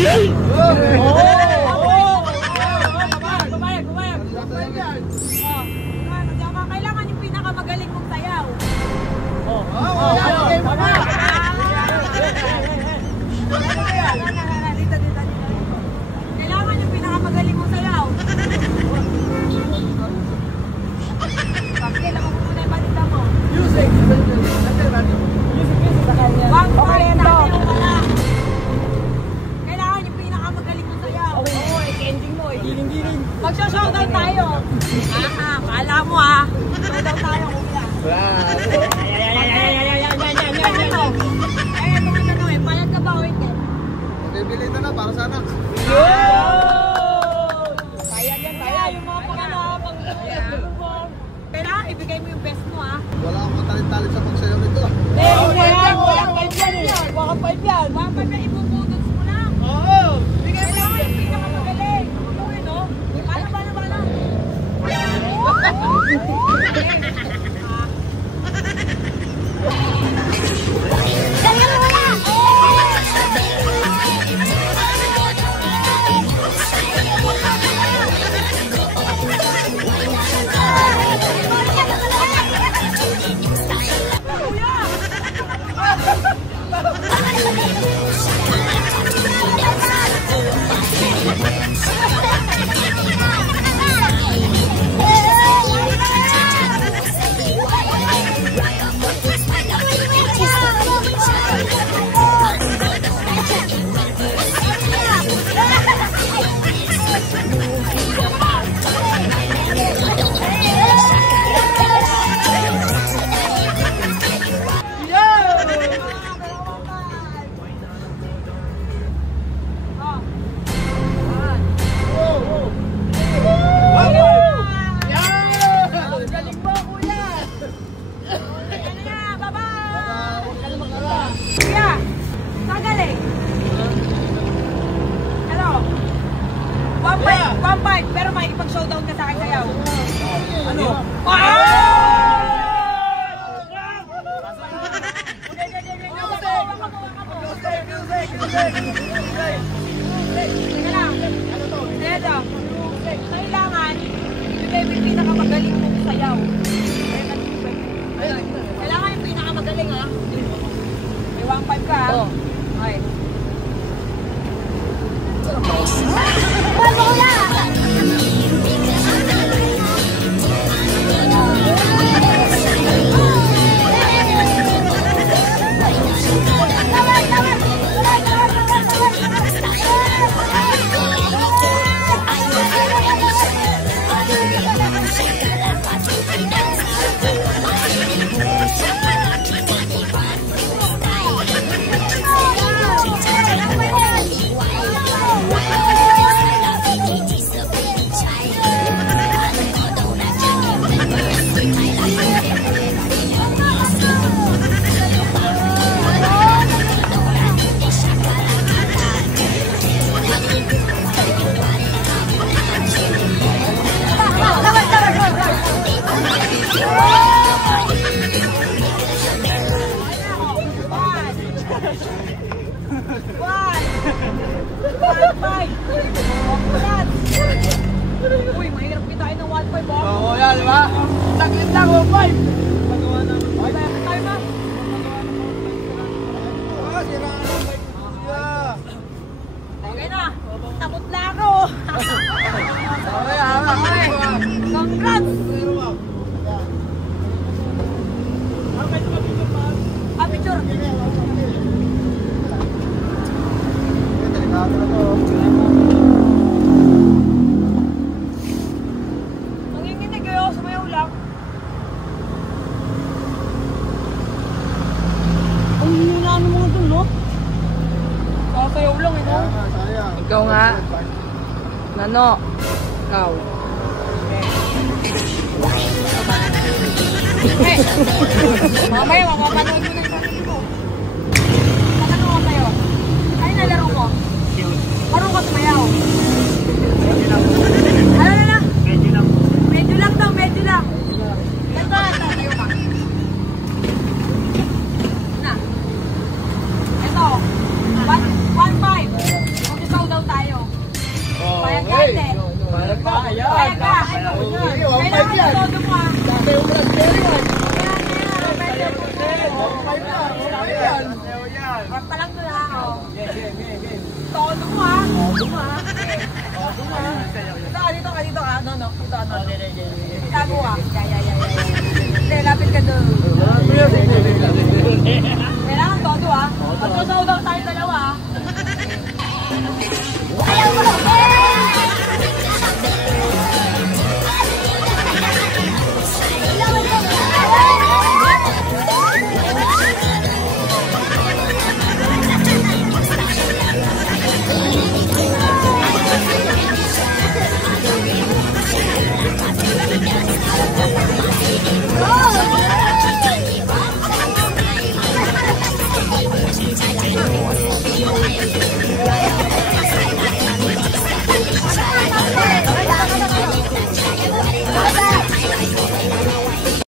Kailangan yung pinakamagaling mong sayaw. Kailangan yung pinakamagaling mong sayaw. Kailangan mo muna yung balita mo. Music! Wag pa rin natin yung mga. Kailangan yung pinakamagaling mong sayaw. Oo, ending mo. Giling-giling. Magsha-showdown tayo. Kala mo showdown tayo kuya. Payag ka ba o hindi? Bibili ito na para sa anak. Payag yan, payag. Yung mga pang kailangan ibigay mo yung best mo Wala akong matalit-talit sa pagsayaw nito. Walang pipe yan. Walang pipe yan. Ibubudots mo lang. Oo. Kailangan yung pinakamagaling. Tuloy no? Bala. Pero may ipag-showdown ka sa akin sayaw. Ano? Kailangan yung pinakamagaling mong sayaw. Kailangan yung pinakamagaling May 1.5 ka Okay. Uy, mahirap kitain ng 1.5 Oo, yan, di ba? Saglit lang, 1.5. Magawa na. Okay, tayo ba? Sira na ng bike ko siya. Okay na, takot na ako. Okay, Congrats! Picture. Nanginginig kayo, sumayaw lang. Ang hinaan mo ito, no? Sasayaw lang, no? Ikaw nga. Nano? Ikaw. Mamaya, mapapanood mo na